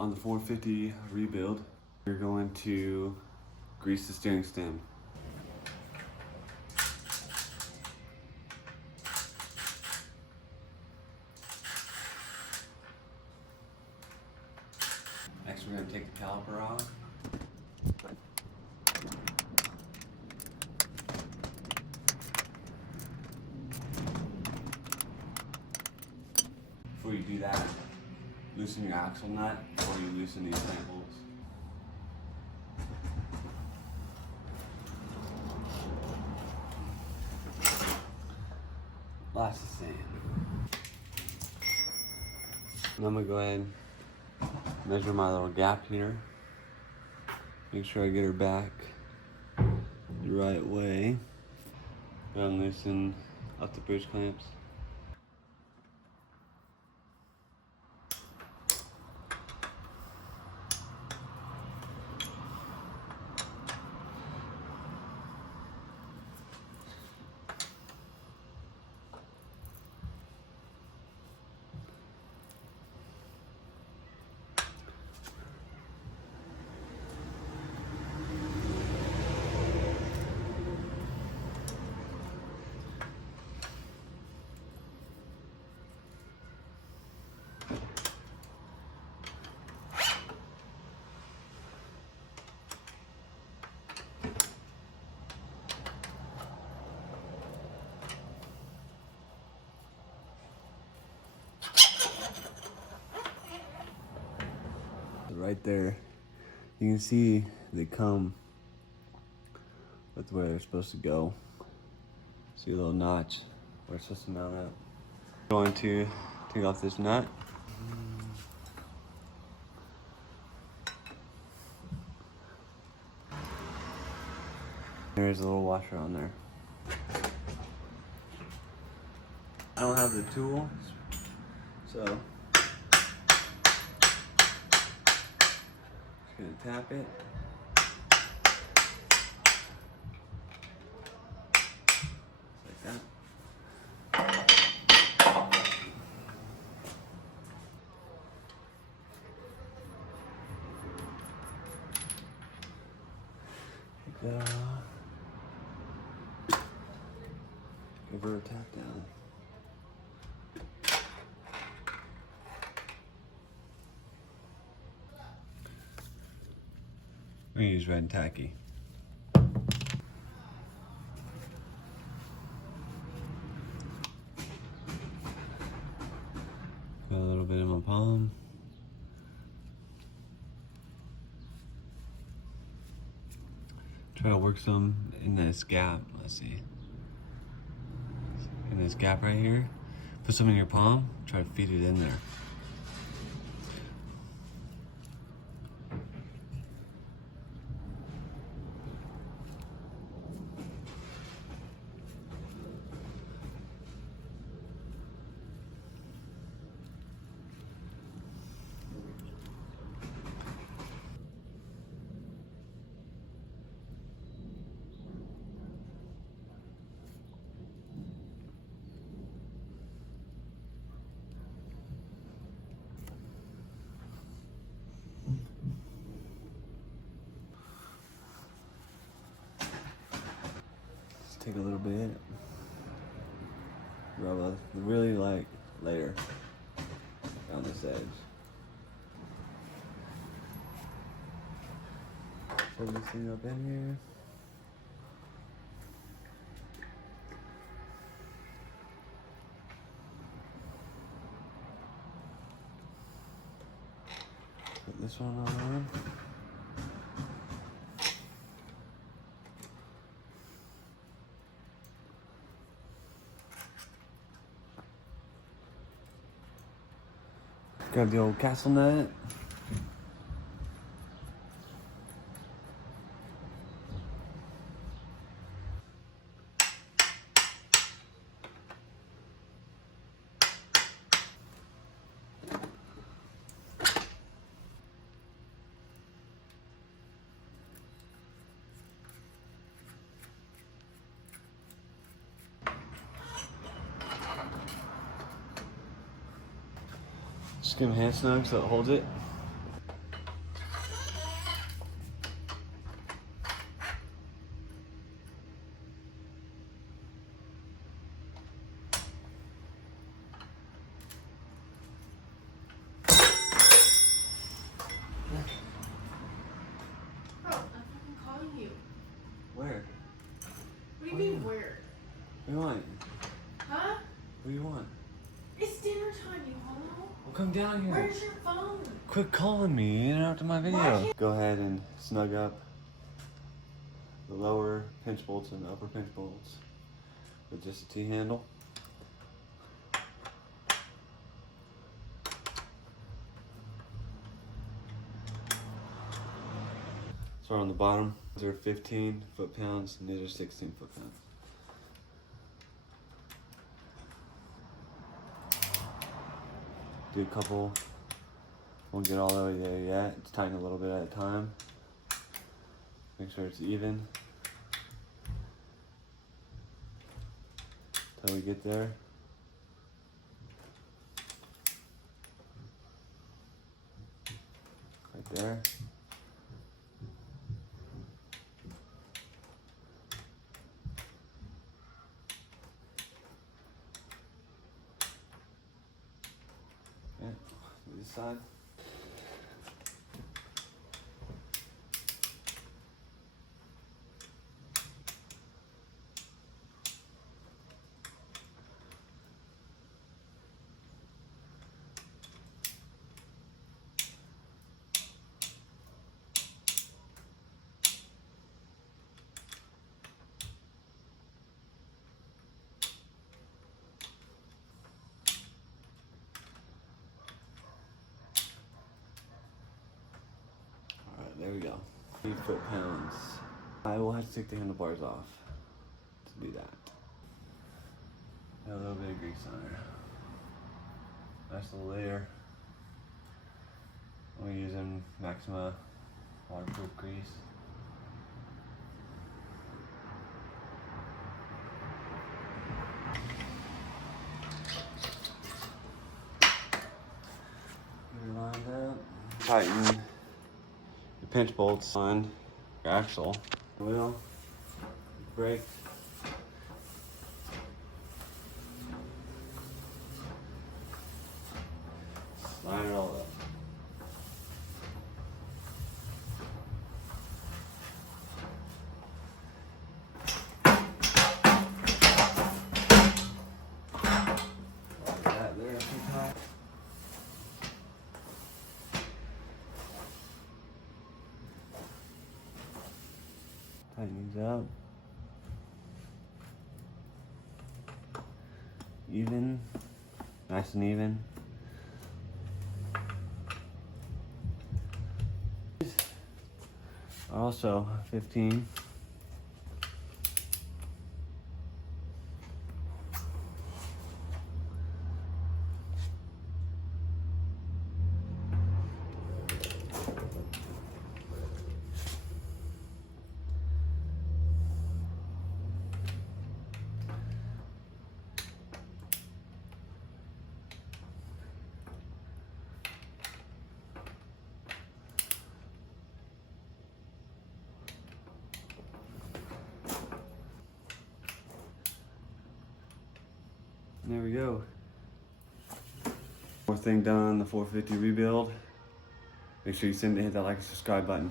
On the 450 rebuild, we're going to grease the steering stem. Next, we're going to take the caliper off. Before you do that, loosen your axle nut before you loosen these clamp bolts. Lots of sand. And I'm gonna go ahead and measure my little gap here. Make sure I get her back the right way. Go and loosen up the bridge clamps. Right there, you can see they come with where they're supposed to go. See a little notch where it's supposed to mount up. Going to take off this nut. There's a little washer on there. I don't have the tool, so gonna tap it. Like that. Take that off. Give her a tap down. We're gonna use red tacky. Got a little bit in my palm. Try to work some in this gap. Let's see. In this gap right here. Put some in your palm. Try to feed it in there. Take a little bit, rub a really light layer down this edge. Put this thing up in here. Put this one on. Grab the old castle nut. Just give them hand snug so it holds it. come down here. Where's your phone? Quit calling me, you interrupted my video. Go ahead and snug up the lower pinch bolts and the upper pinch bolts with just a T-handle. So on the bottom, these are 15 foot-pounds and these are 16 foot-pounds. Do a couple, won't get all the way there yet. Just tighten a little bit at a time. Make sure it's even. Till we get there. Right there. Yeah, this side. There we go. 8 foot-pounds. I will have to take the handlebars off to do that. Got a little bit of grease on there. Nice little layer. We're using Maxima waterproof grease. Get it lined up. Tighten pinch bolts on your axle, wheel, brake. Line it all up. Like that there a few times. Tighten these up. Even, nice and even. Also 15. There we go. More thing done, the 450 rebuild. Make sure you hit that like and subscribe button.